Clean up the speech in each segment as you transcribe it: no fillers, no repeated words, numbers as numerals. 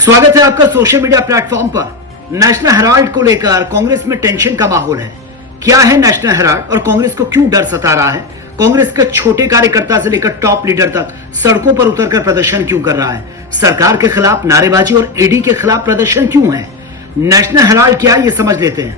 स्वागत है आपका सोशल मीडिया प्लेटफॉर्म पर। नेशनल हेराल्ड को लेकर कांग्रेस में टेंशन का माहौल है। क्या है नेशनल हेराल्ड और कांग्रेस को क्यों डर सता रहा है? कांग्रेस के छोटे कार्यकर्ता से लेकर टॉप लीडर तक सड़कों पर उतरकर प्रदर्शन क्यों कर रहा है? सरकार के खिलाफ नारेबाजी और ईडी के खिलाफ प्रदर्शन क्यों है? नेशनल हेराल्ड क्या है, ये समझ लेते हैं।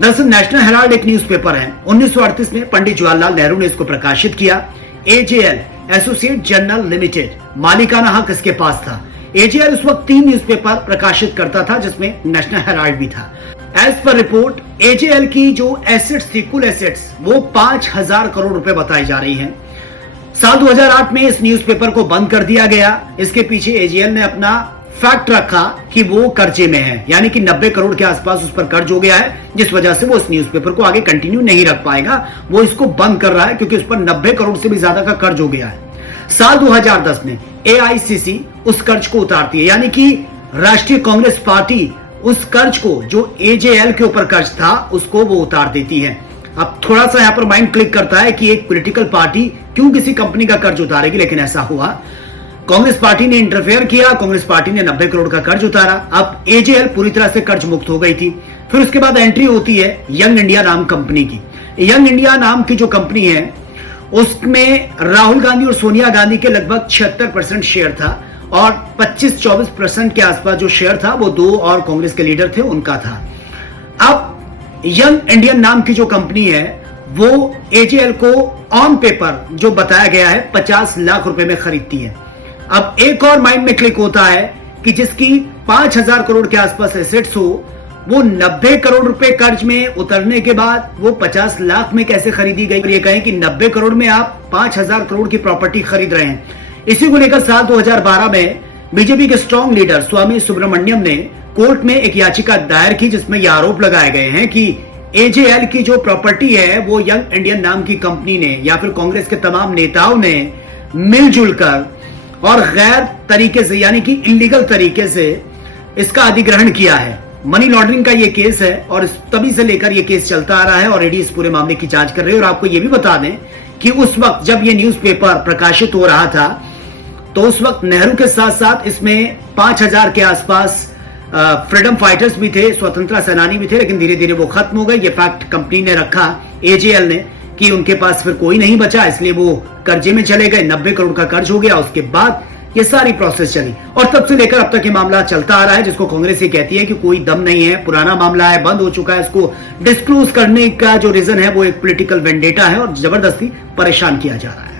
दरअसल नेशनल हेराल्ड एक न्यूज़पेपर है। 1938 में पंडित जवाहरलाल नेहरू ने इसको प्रकाशित किया। एजेएल एसोसिएट जर्नल लिमिटेड मालिकाना हक इसके पास था। एजेएल उस वक्त 3 न्यूज़पेपर प्रकाशित करता था, जिसमें नेशनल हेराल्ड भी था। एज पर रिपोर्ट एजेएल की जो एसेट्स थी, कुल एसेट्स, वो 5000 करोड़ रुपए बताई जा रही हैं। साल 2008 में इस न्यूज़पेपर को बंद कर दिया गया। इसके पीछे एजेएल ने अपना फैक्ट रखा कि वो कर्जे में है, यानी कि 90 करोड़ के आसपास उस पर कर्ज हो गया है, जिस वजह से वो इस न्यूज़पेपर को आगे कंटिन्यू नहीं रख पाएगा। वो इसको बंद कर रहा है क्योंकि उस पर 90 करोड़ से भी ज्यादा का कर्ज हो गया है। साल 2010 में एआईसीसी उस कर्ज को उतारती है, यानी कि राष्ट्रीय कांग्रेस पार्टी उस कर्ज को, जो एजेएल के ऊपर कर्ज था, उसको वो उतार देती है। अब थोड़ा सा यहां पर माइंड क्लिक करता है कि एक पॉलिटिकल पार्टी क्यों किसी कंपनी का कर्ज उतारेगी, लेकिन ऐसा हुआ। कांग्रेस पार्टी ने इंटरफेयर किया, कांग्रेस पार्टी ने 90 करोड़ का कर्ज उतारा। अब एजेएल पूरी तरह से कर्ज मुक्त हो गई थी। फिर उसके बाद एंट्री होती है यंग इंडिया नाम कंपनी की। यंग इंडिया नाम की जो कंपनी है, उसमें राहुल गांधी और सोनिया गांधी के लगभग 76% शेयर था और 25-24% के आसपास जो शेयर था वो 2 और कांग्रेस के लीडर थे, उनका था। अब यंग इंडियन नाम की जो कंपनी है, वो एजेएल को ऑन पेपर जो बताया गया है 50 लाख रुपए में खरीदती है। अब एक और माइंड में क्लिक होता है कि जिसकी 5000 करोड़ के आसपास एसेट्स हो, वो 90 करोड़ रुपए कर्ज में उतरने के बाद वो 50 लाख में कैसे खरीदी गई? ये कहें कि 90 करोड़ में आप 5000 करोड़ की प्रॉपर्टी खरीद रहे हैं। इसी को लेकर साल 2012 में बीजेपी के स्ट्रॉन्ग लीडर स्वामी सुब्रमण्यम ने कोर्ट में एक याचिका दायर की, जिसमें यह आरोप लगाए गए हैं कि एजेएल की जो प्रॉपर्टी है वो यंग इंडियन नाम की कंपनी ने या फिर कांग्रेस के तमाम नेताओं ने मिलजुल कर और गैर तरीके से, यानी कि इलीगल तरीके से इसका अधिग्रहण किया है। मनी लॉन्ड्रिंग का ये केस है और तभी से लेकर ये केस चलता आ रहा है और ईडी इस पूरे मामले की जांच कर रही है। और आपको ये भी बता दें कि उस वक्त जब ये न्यूज़पेपर प्रकाशित हो रहा था, तो उस वक्त नेहरू के साथ साथ इसमें 5000 के आसपास फ्रीडम फाइटर्स भी थे, स्वतंत्रता सेनानी भी थे, लेकिन धीरे धीरे वो खत्म हो गए। ये फैक्ट कंपनी ने रखा, एजेएल ने, कि उनके पास फिर कोई नहीं बचा, इसलिए वो कर्जे में चले गए। 90 करोड़ का कर्ज हो गया। उसके बाद ये सारी प्रोसेस चली और तब से लेकर अब तक ये मामला चलता आ रहा है, जिसको कांग्रेस ये कहती है कि कोई दम नहीं है, पुराना मामला है, बंद हो चुका है। इसको डिस्क्लोज करने का जो रीजन है वो एक पॉलिटिकल वेंडेटा है और जबरदस्ती परेशान किया जा रहा है।